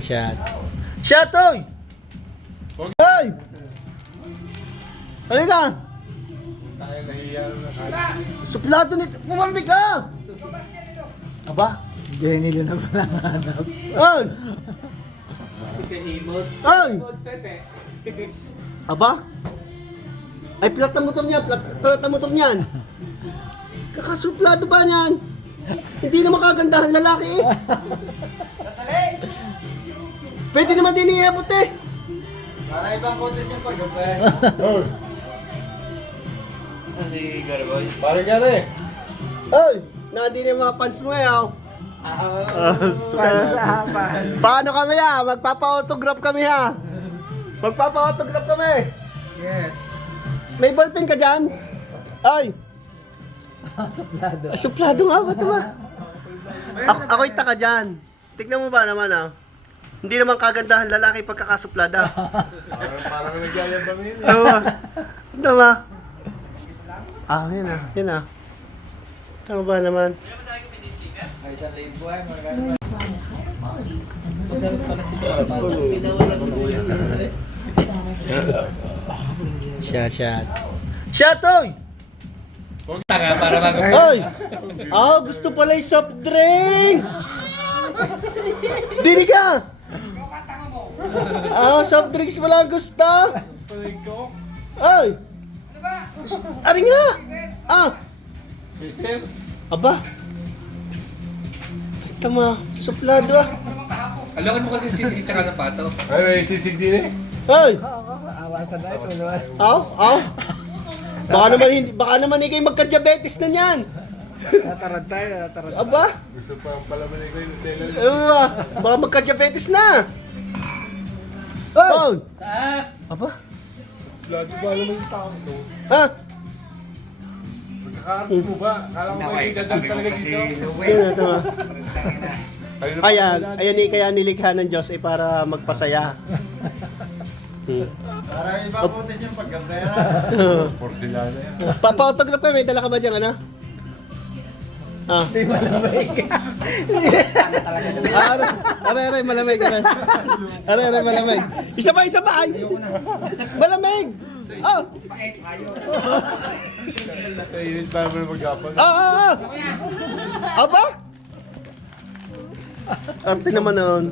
Shot. Shot, oy! Oy! Halika! Suplado nito. Pumandig ka! Aba? Jenny yun na pala hanap. Oy! Oy! Aba? Ay, plat na motor niya. Plat na motor niyan. Kakasuplado ba niyan? Hindi na makagandahan lalaki eh. Pwede naman din iabot eh. Para ibang contest yung pag-gabay. Si Garboy. Parang gano'n eh. Oy! Nandito yung mga fans mo eh. Oh. Fans. Paano kami ha? Magpapa-autograph kami ha? Magpapa-autograph kami. Yes. May ballpen ka dyan? Ay! Suplado. Suplado nga ba ito ba? Ako'y taka dyan. Tignan mo ba naman ah? Hindi naman kagandahan lalaki pagkakasuplada. Parang nagyayabang yun eh. Ano ba? Yun ah. Tama ba naman? Ay, isang libo ay, magkano. Shot. Shot, oy! Tanga para Oy! Gusto pala yung soft drinks! Dini ka! Soft drinks pala gusto! Oy! Ari nga! Aba! Tama, suplado ah! Alangan mo kasi sisig tsaka ng pato. Ay, may sisig din eh. Oy! Awasan na ito. Baka naman kayo magka-diabetes na niyan! Natarad tayo. Aba! Gusto pa ang palaman ko yung Nutella. Baka magka-diabetes na! Oh! Aba? Lagi ba alam mo yung tao to? Ha? Pagkakaroon mo ba? Kala ko may dadal talaga dito. Yan ito ah. Ayan kaya nilikha ng Diyos para magpasaya. Para ibang contest yung pag-gabay. Porcelana yan. Papa-autograph ka, may dala ka ba dyan, ano? Hindi malamig. Aray, malamig. Aray, malamig. Isa pa, ay! Malamig! Sa init pa naman mag-apag. Aba? Arte naman noon.